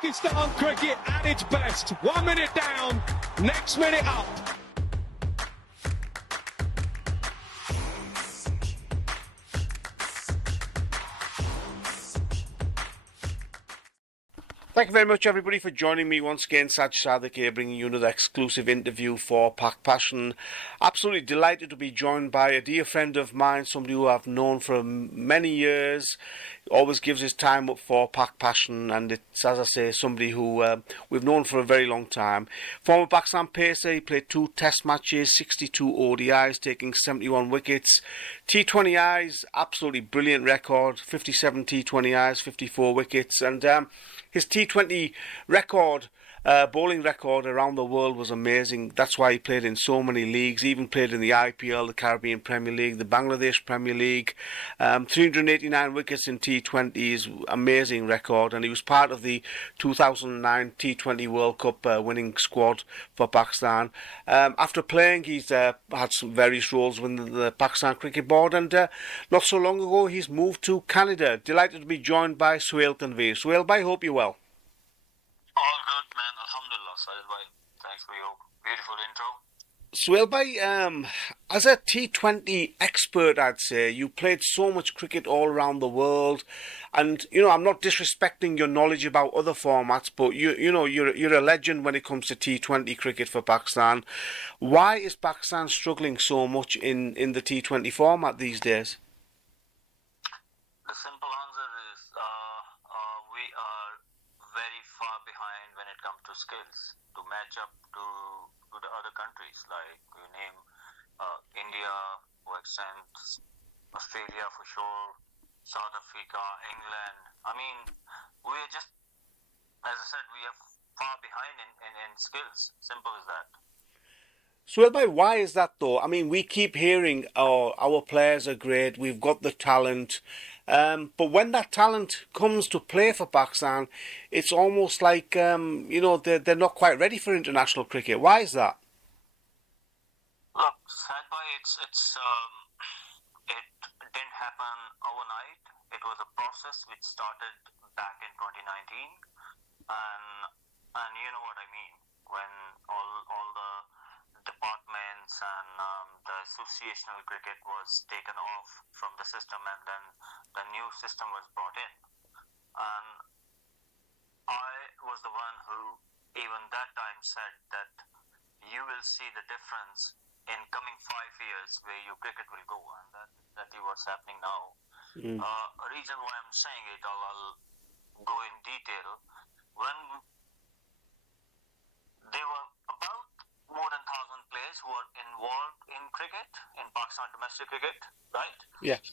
Pakistan cricket at its best. 1 minute down, next minute up. Thank you very much, everybody, for joining me once again. Saj Sadek here, bringing you another exclusive interview for Pak Passion. Absolutely delighted to be joined by a dear friend of mine, somebody who I've known for many years. Always gives his time up for Pak Passion, and it's, as I say, somebody who we've known for a very long time. Former Pakistan pacer, he played 2 Test matches, 62 ODIs, taking 71 wickets. T20Is, absolutely brilliant record, 57 T20Is, 54 wickets, and his T20 record, bowling record around the world was amazing. That's why he played in so many leagues, even played in the IPL, the Caribbean Premier League, the Bangladesh Premier League. 389 wickets in T20 is amazing record, and he was part of the 2009 T20 World Cup winning squad for Pakistan. After playing, he's had some various roles within the Pakistan Cricket Board, and not so long ago he's moved to Canada. Delighted to be joined by Suhail Tanveer. Suhail bhai, hope you're well. All good, man. Alhamdulillah, Sahil bhai. Thanks for your beautiful intro. Suhail bhai, as a T20 expert, I'd say, you played so much cricket all around the world, and I'm not disrespecting your knowledge about other formats, but you're a legend when it comes to T20 cricket for Pakistan. Why is Pakistan struggling so much in the T20 format these days? The simple answer is we are very far behind when it comes to skills to match up to the other countries, like you name India, who extends, Australia for sure, South Africa, England. I mean, we're just, as I said, we are far behind in skills. Simple as that. Suhail bhai, why is that though? I mean, we keep hearing, oh, our players are great, we've got the talent, but when that talent comes to play for Pakistan, it's almost like, they're not quite ready for international cricket. Why is that? Look, sad bhai, it didn't happen overnight. It was a process which started back in 2019, and you know what I mean. When all the departments and the associational cricket was taken off from the system, and then the new system was brought in, and I was the one who even that time said that you will see the difference in coming 5 years where your cricket will go, and that is what's happening now. Reason why I'm saying it, I'll go in detail. When there were about more than 1,000 players who are involved in cricket, in Pakistan domestic cricket, right? Yeah.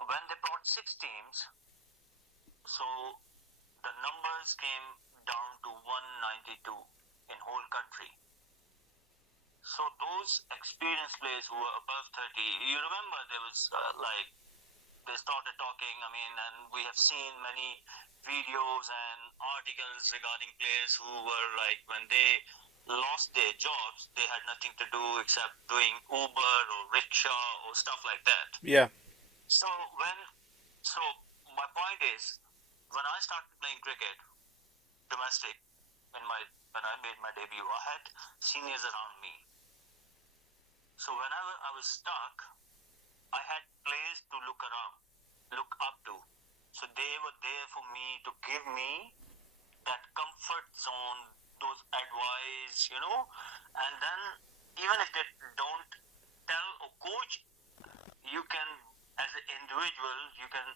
When they brought 6 teams, so the numbers came down to 192 in whole country. So those experienced players who were above 30, you remember there was they started talking, and we have seen many videos and articles regarding players who were when they lost their jobs, they had nothing to do except doing Uber or rickshaw or stuff like that. Yeah. So my point is, when I started playing cricket, domestic, when I made my debut, I had seniors around me. So whenever I was stuck, I had players to look up to. So they were there for me to give me that comfort zone, those advice, and then even if they don't tell or coach, you can, as an individual, you can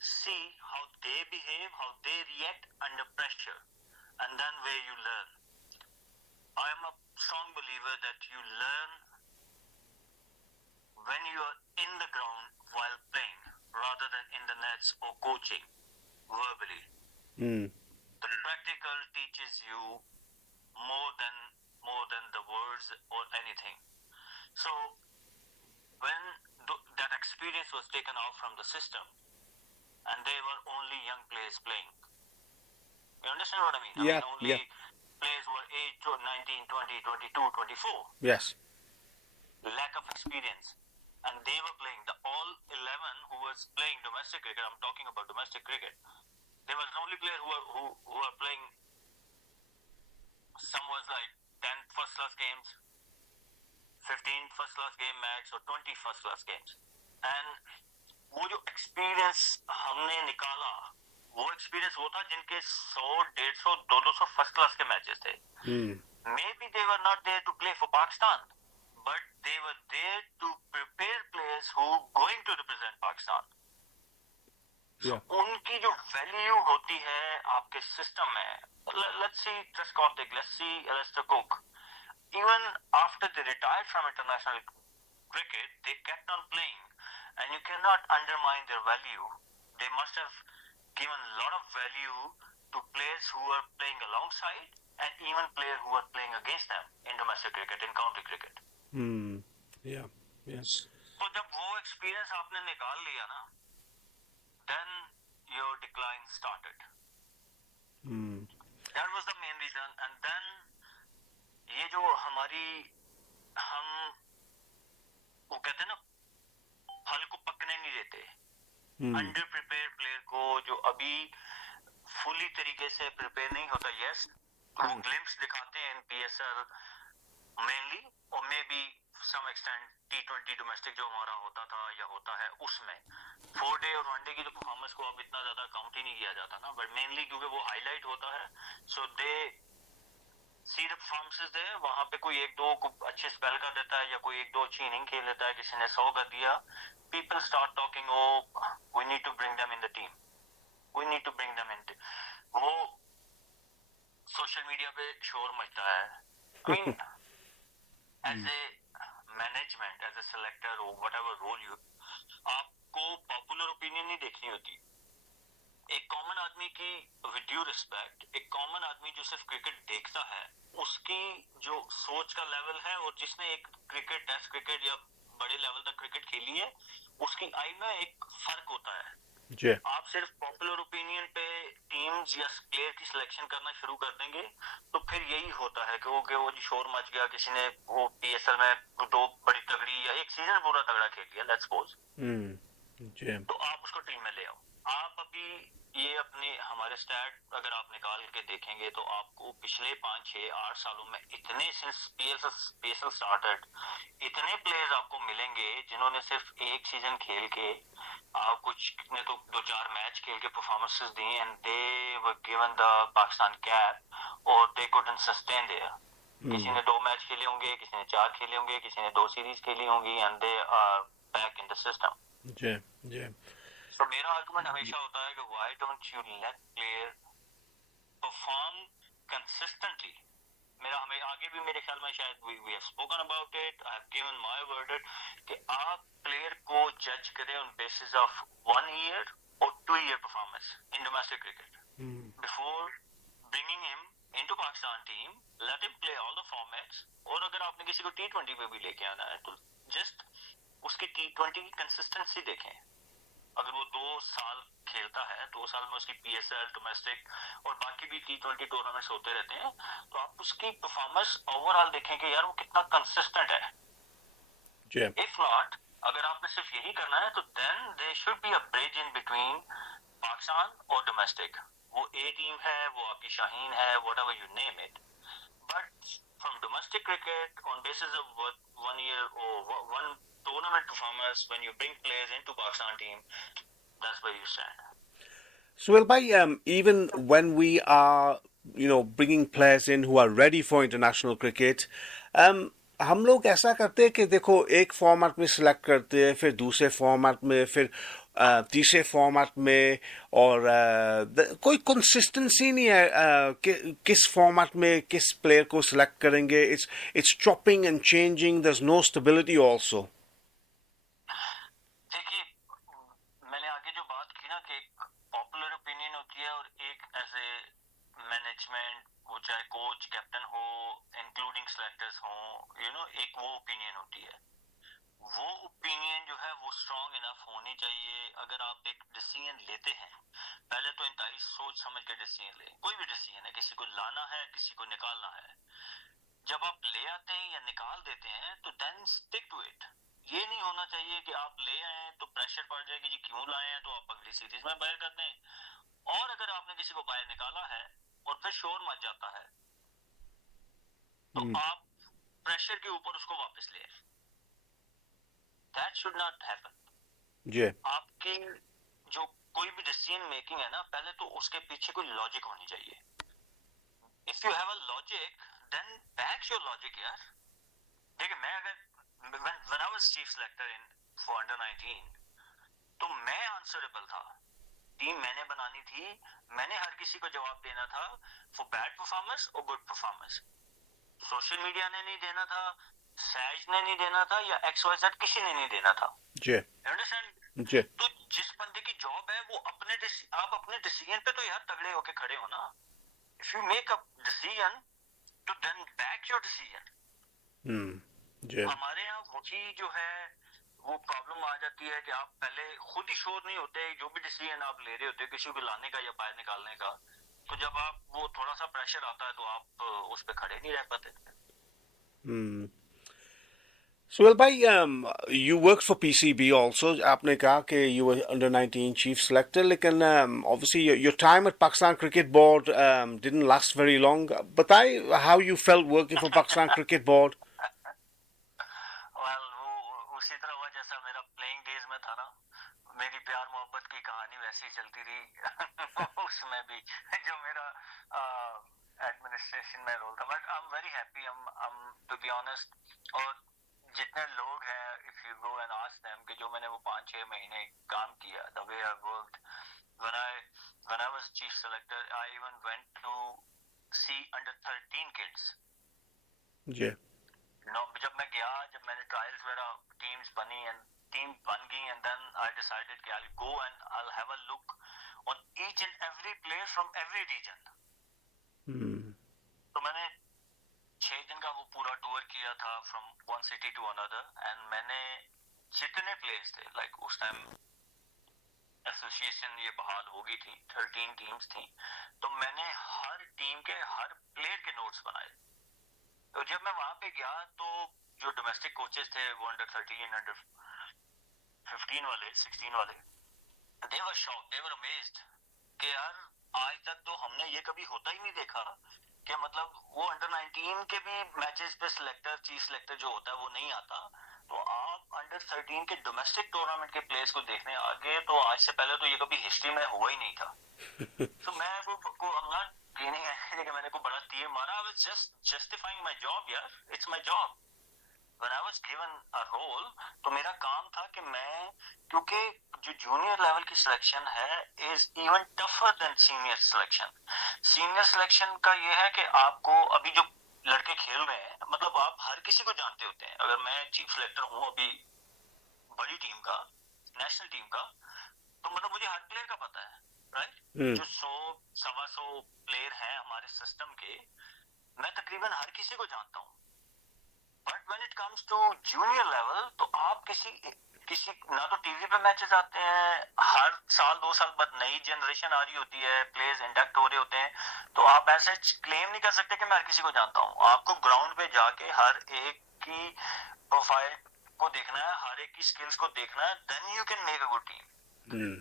see how they behave, how they react under pressure, and then where you learn. I am a strong believer that you learn when you are in the ground while playing, rather than in the nets or coaching verbally. The practical teaches you more than the words or anything. So when that experience was taken out from the system, and they were only young players playing, you understand what I mean? Only players were aged 19, 20, 22, 24. Yes. Lack of experience. And they were playing, the all 11 who was playing domestic cricket, I'm talking about domestic cricket, There was only player who are playing. Some was like 10 first class games, 15 first class game max, or 20 first class games. And وہ جو ایکسپیرئنس ہم نے نکالا وہ ایکسپیرئنس وہ تھا جن کے 100 150 200 فرسٹ کلاس کے میچز تھے. مے بی دے ور ناٹ دیئر ٹو پلے فار پاکستان بٹ دے ور دیئر ٹو پریپیئر پلیئرز ہو گوئنگ ٹو ریپرزینٹ پاکستان. ان کی جو ویلیو ہوتی ہے آپ کے سسٹم میں, لیٹس سی ٹریس کارتک, لیٹس سی ایلسٹر کوک, ایون آفٹر دے ریٹائرڈ فرام انٹرنیشنل کرکٹ دے کیپٹ آن پلئنگ. And you cannot undermine their value. They must have given a lot of value to players who are playing alongside and even players who are playing against them in domestic cricket, in county cricket. Yeah, yes. So جب وہ experience آپ نے نکال لیا نا, then your decline started. That was the main reason. And then یہ جو ہم وہ کہتے ہیں نا پھل کو پکنے نہیں دیتے, انڈر پریپیئر پلیئر کو جو ابھی فلی طریقے سے پریپیئر نہیں ہوتا, یس وہ گلمپس دکھاتے ہیں ان پی ایس ایل مینلی, اور مے بی سم ایکسٹینٹ T20 ڈومیسٹک جو ہمارا ہوتا تھا یا ہوتا ہے اس میں 4 ڈے اور 1 ڈے کی جو پرفارمنس کو اب اتنا زیادہ کاؤنٹ ہی نہیں کیا جاتا نا, بٹ مینلی کیونکہ وہ ہائی لائٹ ہوتا ہے, سو دے سی دا پرفارمنسز دے. وہاں پہ کوئی 1-2 کو اچھے اسپیل کر دیتا ہے یا کوئی 1-2 اچھی اننگ کھیل لیتا ہے, کسی نے 100 کر دیا. People start talking, oh, we need to bring them in the team. We need to bring them in. وہ سوشل میڈیا پہ شور مچتا ہے. I mean, as a management, as a selector or whatever role you, آپ کو پاپولر اوپینین نہیں دیکھنی ہوتی. ایک کامن آدمی کی with due respect, ایک کامن آدمی جو صرف کرکٹ دیکھتا ہے اس کی جو سوچ کا لیول ہے, اور جس نے ایک کرکٹ ٹیسٹ کرکٹ یا بڑے لیول تک کرکٹ کھیلی ہے, اس کی آئی میں ایک فرق ہوتا ہے. آپ صرف پاپولر اوپینین پہ ٹیمز یا پلیئر کی سلیکشن کرنا شروع کر دیں گے تو پھر یہی ہوتا ہے کہ وہ جی شور مچ گیا, کسی نے وہ پی ایس ایل میں 2 بڑی تگڑی یا ایک سیزن پورا تگڑا کھیل لیا لیٹس سپوز, تو آپ اس کو ٹیم میں لے آؤ. آپ ابھی یہ اپنے ہمارے اسٹیٹ اگر آپ نکال کے دیکھیں گے تو آپ کو پچھلے 5 6 8 سالوں میں اتنے سنس پی ایس ایل اسٹارٹڈ اتنے پلیئرز آپ کو ملیں گے جنہوں نے صرف ایک سیزن کھیل کے آپ کچھ کتنے تو 2-4 میچ کھیل کے پرفارمنسز دی, اینڈ دے ور گیون دا پاکستان کیپ اور دے کوڈنٹ سسٹین دیئر. کسی نے 2 میچ کھیلے ہوں گے, کسی نے 4 کھیلے ہوں گے, کسی نے 2 سیریز کھیلی ہوں گی, اینڈ دے آر بیک ان دا سسٹم. تو میرا آرگومنٹ ہمیشہ ہوتا ہے کہ وائی ڈونٹ یو لیٹ پلیئر پرفارم کنسسٹنٹلی. میرا ہمیں آگے بھی میرے خیال میں شاید وی ہیو اسپوکن اباؤٹ اٹ, آئی ہیو گیون مائی ورڈ کہ آپ پلیئر کو جج کریں آن بیسس آف 1 year اور 2 year پرفارمنس ان ڈومیسٹک کرکٹ بفور برنگنگ ہم انٹو پاکستان ٹیم. لیٹ ہم پلے آل دا فارمیٹس, اور اگر آپ نے کسی کو T20 پہ بھی لے کے آنا ہے تو جسٹ اس کی T20 کی کنسسٹنسی دیکھیں. اگر وہ 2 سال کھیلتا ہے, 2 سال میں اس کی پی ایس ایل ڈومیسٹک اور باقی بھی T20 ٹورنامنٹس ہوتے رہتے ہیں, تو آپ اس کی پرفارمنس اوور آل دیکھیں کہ یار وہ کتنا کنسسٹنٹ ہے. اف ناٹ, اگر آپ نے صرف یہی کرنا ہے تو دین دیر شوڈ بی اے برج ان بٹوین پاکستان اور ڈومیسٹک. وہ اے ٹیم ہے, وہ آپ کی شاہین ہے, واٹ ایور یو نیم اٹ, بٹ فرام ڈومیسٹک کرکٹ آن بیسس آف 1 year or 1 tournament performance, when you bring players into Pakistan team, that's where you stand. Suhail bhai, even when we are, bringing players in who are ready for international cricket, ہم لوگ ایسا کرتے ہیں کہ دیکھو ایک فارمیٹ میں سلیکٹ کرتے ہیں, پھر دوسرے فارمیٹ میں, پھر تیسرے فارمیٹ میں, اور کوئی کنسسٹنسی نہیں ہے کہ کس فارمیٹ میں کس پلیئر کو سلیکٹ کریں گے. اٹس چاپنگ اینڈ چینجنگ, دیر از نو اسٹیبلٹی آلسو. دیکھیے میں نے آگے جو بات کی نا کہ ایک پاپولر اوپینین ہوتی ہے اور ایک ایز اے مینجمنٹ, وہ چاہے کوچ کیپٹن ہو انکلوڈنگ سلیکٹرز ہوں, ایک وہ اوپینین ہوتی ہے. وہ اوپینین جو ہے وہ اسٹرانگ انف ہونی چاہیے. اگر آپ ایک ڈیسیژن لیتے ہیں, پہلے تو انتہائی سوچ سمجھ کے ڈیسیژن لیں. کوئی بھی ڈیسیژن ہے, کسی کو لانا ہے, کسی کو نکالنا ہے. جب آپ لے آتے ہیں یا نکال دیتے ہیں تو دین اسٹک ٹو اٹ. یہ نہیں ہونا چاہیے کہ آپ لے آئیں تو پریشر پڑ جائے کہ جی کیوں لائے ہیں, تو آپ اگلی سیریز میں باہر کر دیں, اور اگر آپ نے کسی کو باہر نکالا ہے اور پھر شور مچ جاتا ہے تو آپ پریشر کے اوپر اس کو واپس لے آئیں. That should not happen. جی آپ کی جو کوئی بھی ڈیسیژن میکنگ ہے نا, پہلے تو اس کے پیچھے کوئی لاجک ہونی چاہیے. If you have a logic, then back your logic, یار. دیکھیں میں اگر when I was chief selector for under 19 تو میں آنسریبل تھا. ٹیم میں نے بنانی تھی, میں نے ہر کسی کو جواب دینا تھا for bad performance اور good performance. سوشل میڈیا نے نہیں دینا تھا, سیج نے نہیں دینا تھا, یا ایکس وائی زیڈ کسی نے نہیں دینا تھا. جی انڈرسٹینڈ؟ جی تو جس بندے کی جاب ہے وہ آپ اپنے ڈیسیژن پہ تو یار تگڑے ہو کے کھڑے ہو نا. If you make a decision to then back your decision. جی ہمارے یہاں وہی جو ہے وہ پرابلم آ جاتی ہے کہ آپ پہلے خود ہی شور نہیں ہوتے, جو بھی ڈیسیژن آپ لے رہے ہوتے کسی کو لانے کا یا باہر نکالنے کا, تو جب آپ وہ تھوڑا سا پریشر آتا ہے تو آپ اس پہ کھڑے نہیں رہ پاتے. سہیل بھائی, یو ورک فار پی سی بی آلسو. آپ نے کہا کہ یو ور انڈر 19 چیف سلیکٹر, لیکن obviously your time at Pakistan Cricket Board didn't last very long. بتائیں how you felt working for Pakistan Cricket Board. well وہ اسی طرح ہوا جیسا میرا پلینگ ڈیز میں تھا نا, میری پیار محبت کی کہانی ویسے ہی چلتی رہی اس میں بھی جو میرا ایڈمنسٹریشن میں رول تھا. بٹ آئی ایم ویری ہیپی ٹو بی آنیسٹ. اور جتنے لوگ ہیں if you go and ask them کہ جو میں نے وہ 5-6 مہینے کام کیا, the way I worked when I was chief selector, I even went to see under 13 kids. جی جب میں گیا, جب میں نے ٹرائلز وغیرہ ٹیمز بنی and ٹیم بن گئی, and then I decided کہ I'll go and I'll have a look on each and every player from every region. تو میں نے 6 دن کا وہ پورا ٹور کیا تھا from one city to another, and میں نے جتنے پلیئرز تھے, لائک اس ٹائم ایسوسیشن یہ بحال ہو گئی تھی, 13 ٹیمز تھیں, تو میں نے ہر ٹیم کے ہر پلیئر کے نوٹس بنائے. تو جب میں وہاں پہ گیا تو جو ڈومیسٹک کوچز تھے وہ انڈر 13 انڈر 15 والے 16 والے, they were shocked, they were amazed کہ یار آج تک تو ہم نے یہ کبھی ہوتا ہی نہیں دیکھا کہ مطلب وہ انڈر 19 کے بھی میچز پہ سلیکٹر چیف سلیکٹر جو ہوتا ہے وہ نہیں آتا, تو آپ انڈر 13 کے ڈومیسٹک ٹورنامنٹ کے پلیئرز کو دیکھنے آگے, تو آج سے پہلے تو یہ کبھی ہسٹری میں ہوا ہی نہیں تھا. تو میں کو اللہ کہنے ہے کہ میں نے کو بڑا تیر مارا. I was just justifying my job, یار, it's my job. When I was given a role, تو میرا کام تھا کہ میں, کیونکہ جو جونیئر لیول کی سلیکشن ہے is even tougher than senior selection. سینئر سلیکشن کا یہ ہے کہ آپ کو ابھی جو لڑکے کھیل رہے ہیں, مطلب آپ ہر کسی کو جانتے ہوتے ہیں. اگر میں چیف سلیکٹر ہوں ابھی بڑی ٹیم کا, نیشنل ٹیم کا, تو مطلب مجھے ہر پلیئر کا پتا ہے, رائٹ. جو 100-125 پلیئر ہیں ہمارے سسٹم کے, میں تقریباً ہر کسی کو جانتا ہوں. بٹ وین اٹ کمس ٹو جونیئر لیول, تو آپ کسی نہ تو ٹی وی پہ میچز آتے ہیں, ہر سال 2 سال بعد نئی جنریشن آ رہی ہوتی ہے, پلیئرز انڈکٹ ہو رہے ہوتے ہیں, تو آپ ایسے کلیم نہیں کر سکتے کہ میں ہر کسی کو جانتا ہوں. آپ کو گراؤنڈ پہ جا کے ہر ایک کی پروفائل کو دیکھنا ہے, ہر ایک کی اسکلز کو دیکھنا ہے, دین یو کین میک اے گڈ ٹیم.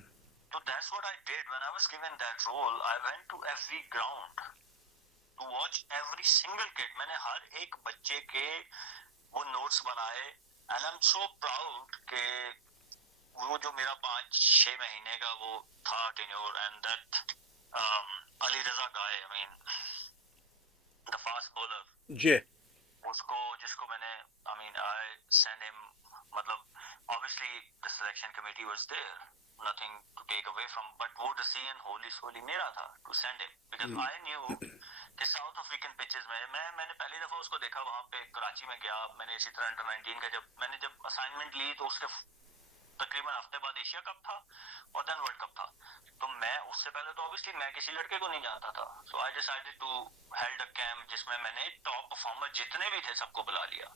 So that's what I did when I was given that role. I went to every ground to watch every single kid. میں نے ہر ایک بچے کے وہ نوٹس بنائے, and I'm so proud کہ وہ جو میرا 5-6 مہینے کا وہ تھا tenure, and that علی رضا گائے, I mean the fast bowler, جی اس کو جس کو میں نے I mean I sent him, مطلب obviously the selection committee was there, nothing to take away from, but وہ decision wholly solely میرا تھا to send him, because I knew کہ ساؤتھ افریقن پچز میں نے پہلی دفعہ اس کو دیکھا وہاں پہ کراچی میں گیا. میں نے اسی طرح انڈر 19 کا میں نے جب اسائنمنٹ لی تو اس کے تقریباً ہفتے بعد ایشیا کپ تھا اور دین ورلڈ کپ تھا. تو میں اس سے پہلے تو obviously میں کسی لڑکے کو نہیں جانتا تھا. سو آئی ڈیسائیڈڈ ٹو ہیلڈ اے کیمپ جس میں نے ٹاپ پرفارمر جتنے بھی تھے سب کو بلا لیا.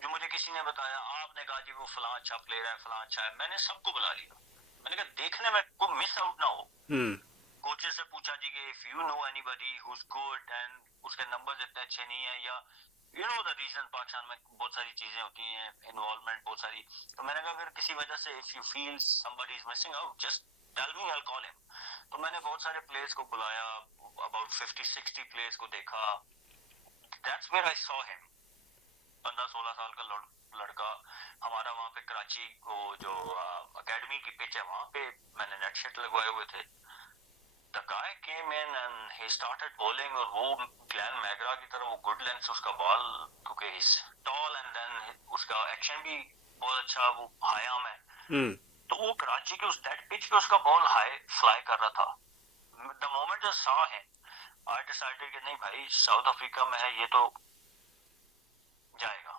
جو مجھے کسی نے بتایا, آپ نے کہا جی وہ فلاں اچھا پلیئر ہے, فلاں اچھا ہے, میں نے سب کو بلا لیا. میں نے کہا دیکھنے میں کوئی مس آؤٹ نہ ہو. کوچز سے پوچھا جی کہ if you know anybody who's good and اس کے نمبرز اتنے اچھے نہیں ہیں, یا you know the reason پاکستان میں بہت ساری چیزیں ہوتی ہیں, انوالومنٹ بہت ساری. تو میں نے کہا اگر کسی وجہ سے if you feel somebody is missing out, just ٹیل می I'll call him. تو میں نے بہت سارے پلیئرز کو بلایا, about 50-60 پلیئرز کو دیکھا. That's where I saw him. 15-16 سال کا لڑکا ہمارا وہاں پہ کراچی کو جو اکیڈمی کی پچ ہے وہاں پہ میں نے نیٹ شیٹ لگوائے ہوئے تھے. The guy came in and he started bowling, اور وہ گلین میگرا کی طرح وہ گڈ لینس اس کا بال, کیونکہ he's tall and then اس کا ایکشن بھی بہت اچھا, وہ ہائی آرم ہے. تو وہ کراچی کے اس ڈیڈ پچ پہ اس کا بال ہائی فلائی کر رہا تھا. The moment I saw him, I decided کہ نہیں بھائی ساؤتھ افریقہ میں ہے یہ تو جائے گا.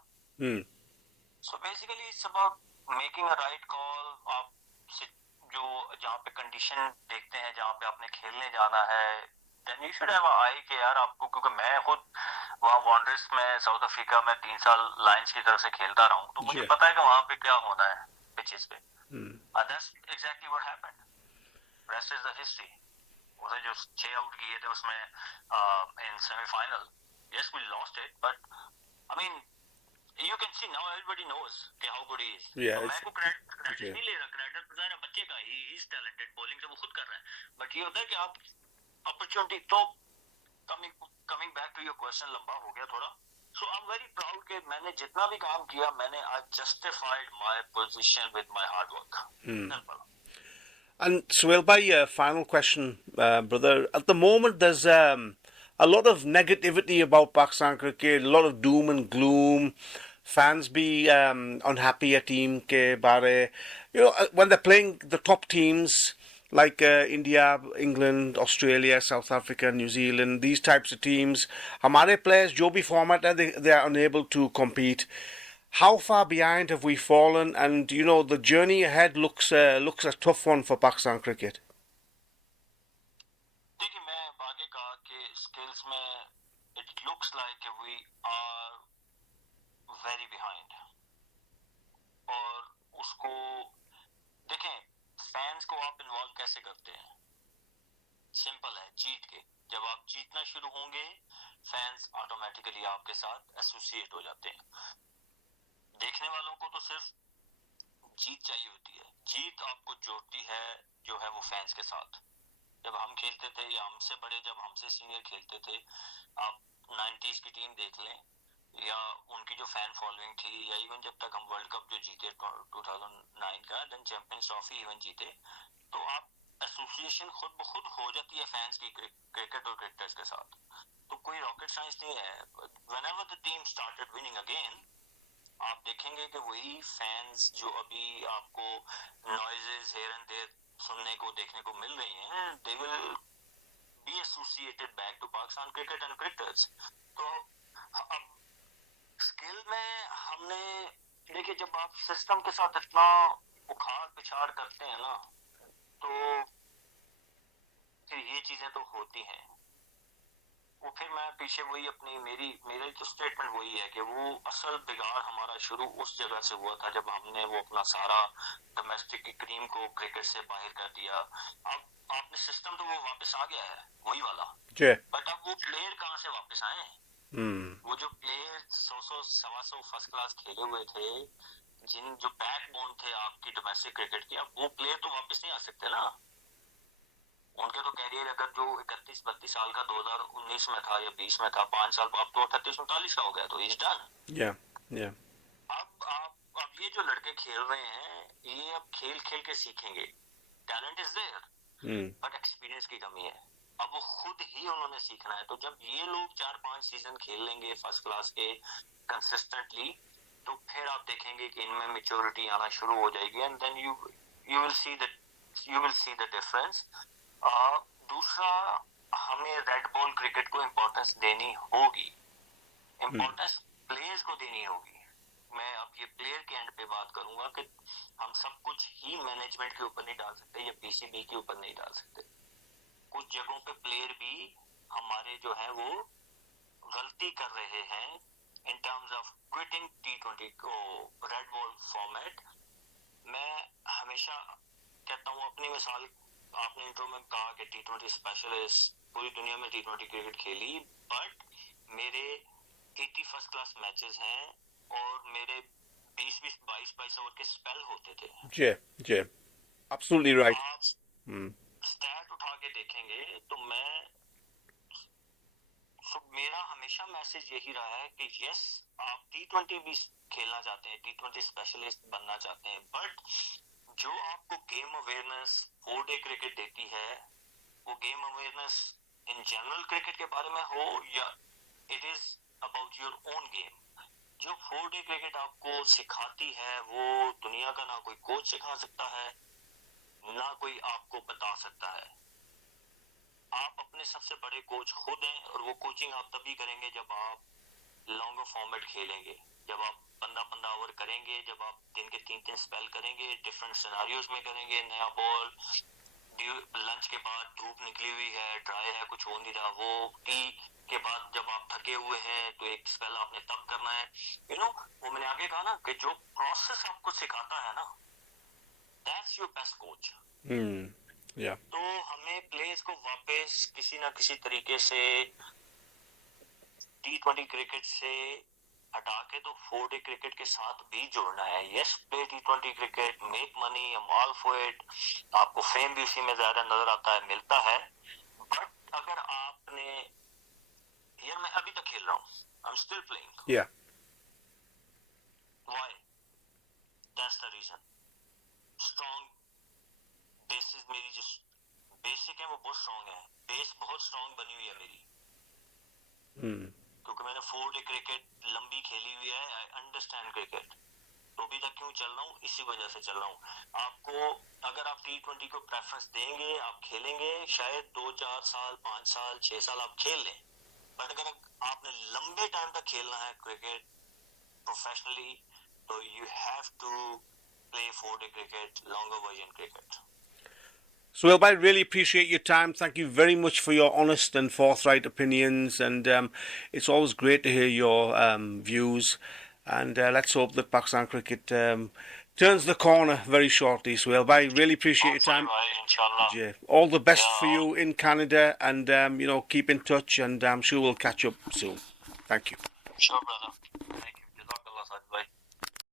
So basically it's about making a right call. آپ جو جہاں پہ کنڈیشن دیکھتے ہیں, جہاں پہ آپ نے کھیلنے جانا ہے, then you should have an eye کہ یار آپ کو, کیونکہ میں خود وہاں وانڈرس میں ساؤتھ افریقہ میں 3 سال لائنز کی طرف سے کھیلتا رہا ہوں, تو مجھے پتا ہے کہ وہاں پہ کیا ہونا ہے پچز پہ. That's exactly what happened. Rest is the history. اسے جو 6 آؤٹ کیے تھے اس میں in semi-final, yes we lost it, but I mean you can see now everybody knows کہ how good he is. میں کو کریڈٹ نہیں لے رہا, کریڈٹ بتا رہا بچے کا, he is talented, bowling سے وہ خود کر رہا ہے, بٹ یہ ہوتا ہے کہ آپ اپرچونٹی. تو coming back to your question, لمبا ہو گیا تھوڑا. So I'm very proud کہ میں نے جتنا بھی کام کیا میں نے I justified my position with my hard work. And Suhail bhai, final question, brother. At the moment, there's a lot of negativity about Pakistan cricket, a lot of doom and gloom. Fans be unhappy at team ke bare. You know, when they're playing the top teams like India, England, Australia, South Africa, New Zealand, these types of teams, hamare players, jo bhi format, they are unable to compete. How far behind have we fallen? And you know, the journey ahead looks a tough one for Pakistan cricket. دیکھیے میں آگے کہا کہ اسکلز میں it looks like we are very behind. اور اس کو دیکھیں, فینس کو آپ انوالو کیسے کرتے ہیں؟ سمپل ہے, جیت کے. جب آپ جیتنا شروع ہوں گے فینس آٹومیٹیکلی آپ کے ساتھ ایسوسیٹ ہو جاتے ہیں. دیکھنے والوں کو تو صرف جیت چاہیے ہوتی ہے. جیت آپ کو جوڑتی ہے جو ہے وہ فینس کے ساتھ. جب ہم کھیلتے تھے یا ہم سے بڑے جب ہم سے سینئر کھیلتے تھے, آپ 90s کی ٹیم دیکھ لیں یا ان کی جو فین فالوئنگ تھی, یا ایون جب تک ہم ورلڈ کپ جو جیتے 2009 کا, دین چیمپئنز ٹرافی ایون جیتے, تو آپ ایسوسیشن خود بخود ہو جاتی ہے فینس کی کرکٹ اور کرکٹرز کے ساتھ. تو کوئی راکٹ سائنس نہیں ہے. whenever the team started winning again, آپ دیکھیں گے کہ وہی فینس جو ابھی آپ کو نوائزز ہیئر اینڈ دیر سننے کو دیکھنے کو مل رہی ہیں, they will be associated back to Pakistan cricket and cricketers. تو اب اسکل میں ہم نے دیکھیے, جب آپ سسٹم کے ساتھ اتنا اکھاڑ پچھاڑ کرتے ہیں نا, تو پھر یہ چیزیں تو ہوتی ہیں. وہ پھر میں پیچھے وہی اپنی میری تو اسٹیٹمنٹ وہی ہے کہ وہ اصل بگاڑ ہمارا شروع اس جگہ سے ہوا تھا جب ہم نے وہ اپنا سارا ڈومیسٹک کی کریم کو کرکٹ سے باہر کر دیا. اب آپ نے سسٹم تو وہ واپس آ گیا ہے وہی والا, بٹ اب وہ پلیئر کہاں سے واپس آئے ہیں؟ وہ جو پلیئر 100-125 فرسٹ کلاس کھیلے ہوئے تھے, جو بیک بون تھے آپ کی ڈومیسٹک کرکٹ کی, اب وہ پلیئر تو واپس نہیں آ سکتے نا. ان کے تو کیریئر اگر جو 31-32 سال کا 2019 میں تھا یا 20 میں تھا, 5 سال اب تو 38-39 کا ہو گیا, تو از ڈن. اب یہ جو لڑکے کھیل رہے ہیں یہ اب کھیل کے سیکھیں گے. ٹیلنٹ از دیئر بٹ ایکسپیرینس کی کمی ہے. اب وہ خود ہی انہوں نے سیکھنا ہے. تو جب یہ لوگ 4-5 سیزن کھیل لیں گے فرسٹ کلاس کے کنسسٹنٹلی, تو پھر آپ دیکھیں گے کہ ان میں میچورٹی آنا شروع ہو جائے گی, اینڈ دین یو ول سی دا ڈفرنس. دوسرا, ہمیں ریڈ بال کرکٹ کو امپورٹنس دینی ہوگی, امپورٹنس پلیئرز کو دینی ہوگی. میں اب یہ پلیئر کے اینڈ پہ بات کروں گا کہ ہم سب کچھ ہی مینجمنٹ کے اوپر نہیں ڈال سکتے یا پی سی بی کے اوپر نہیں ڈال سکتے. کچھ جگہوں پہ پلیئر بھی ہمارے جو ہیں وہ غلطی کر رہے ہیں ان ٹرمز آف کوئٹنگ T20 کو ریڈ بال فارمیٹ. میں ہمیشہ کہتا ہوں, اپنی مثال آپ نے انٹرو میں کہا کہ T20 اسپیشلسٹ پوری دنیا میں T20 کرکٹ کھیلی, بٹ میرے 80 فرسٹ کلاس میچز ہیں اور میرے 20-22 اوور کے اسپیل ہوتے تھے. جی ایبسولوٹلی رائٹ. اسٹیٹ اٹھا کے دیکھیں گے تو میرا ہمیشہ میسج یہی رہا ہے کہ یس آپ T20 بھی کھیلنا چاہتے ہیں, T20 اسپیشلسٹ بننا چاہتے ہیں, بٹ جو آپ کو گیم اویئرنیس 4 ڈے کرکٹ دیتی ہے وہ گیم اویئرنیس ان جنرل کرکٹ کے بارے میں ہو یا اٹ از اباؤٹ یور اون گیم. جو 4 ڈے کرکٹ آپ کو سکھاتی ہے وہ دنیا کا نہ کوئی کوچ سکھا سکتا ہے نہ کوئی آپ کو بتا سکتا ہے. آپ اپنے سب سے بڑے کوچ خود ہیں, اور وہ کوچنگ آپ تبھی کریں گے جب آپ لانگر فارمیٹ کھیلیں گے, جب آپ 15 اوور کریں گے, جب آپ دن کے 3 اسپیل کریں گے, ڈفرینٹ سیناریوز میں کریں گے, نیا بال, لنچ کے بعد دھوپ نکلی ہوئی ہے, ڈرائی ہے, کچھ ہو نہیں رہا, وہ ٹی کے بعد جب آپ تھکے ہوئے ہیں تو ایک اسپیل آپ نے تب کرنا ہے. وہ میں نے آگے کہا نا کہ جو پروسیس آپ کو سکھاتا ہے نا, دیٹس یور بیسٹ کوچ. تو ہمیں پلیئرز کو واپس کسی نہ کسی طریقے سے T20 کرکٹ سے ہٹا کے تو 4 ڈے کرکٹ کے ساتھ بھی جوڑنا ہے. یس پلے T20 کرکٹ, میک منی, I'm all for it, آپ کو فیم بھی اسی میں زیادہ نظر آتا ہے, ملتا ہے, بٹ اگر آپ نے یار میں ابھی تک کھیل رہا ہوں, I'm still playing. Why? That's the reason. Strong بیسز میری جو بیسک ہے وہ بہت اسٹرانگ ہے, بیس بہت اسٹرانگ بنی ہوئی ہے میری, کیونکہ میں نے 4 ڈے کرکٹ لمبی کھیلی ہوئی ہے. آئی انڈرسٹینڈ کرکٹ, تو ابھی تک کیوں چل رہا ہوں, اسی وجہ سے چل رہا ہوں. آپ کو اگر آپ T20 کو پریفرنس دیں گے, آپ کھیلیں گے, شاید 2-4 سال 5 سال 6 سال آپ کھیل لیں, بٹ اگر آپ نے لمبے ٹائم تک کھیلنا ہے کرکٹ پروفیشنلی تو یو ہیو ٹو play 4 day cricket, longer version cricket. Suhail bhai, really appreciate your time. Thank you very much for your honest and forthright opinions, and it's always great to hear your views, and let's hope that Pakistan cricket turns the corner very shortly. Suhail bhai, really appreciate your time. Inshallah. All the best for you in Canada, and keep in touch, and I'm sure we'll catch up soon. Thank you. Sure, brother.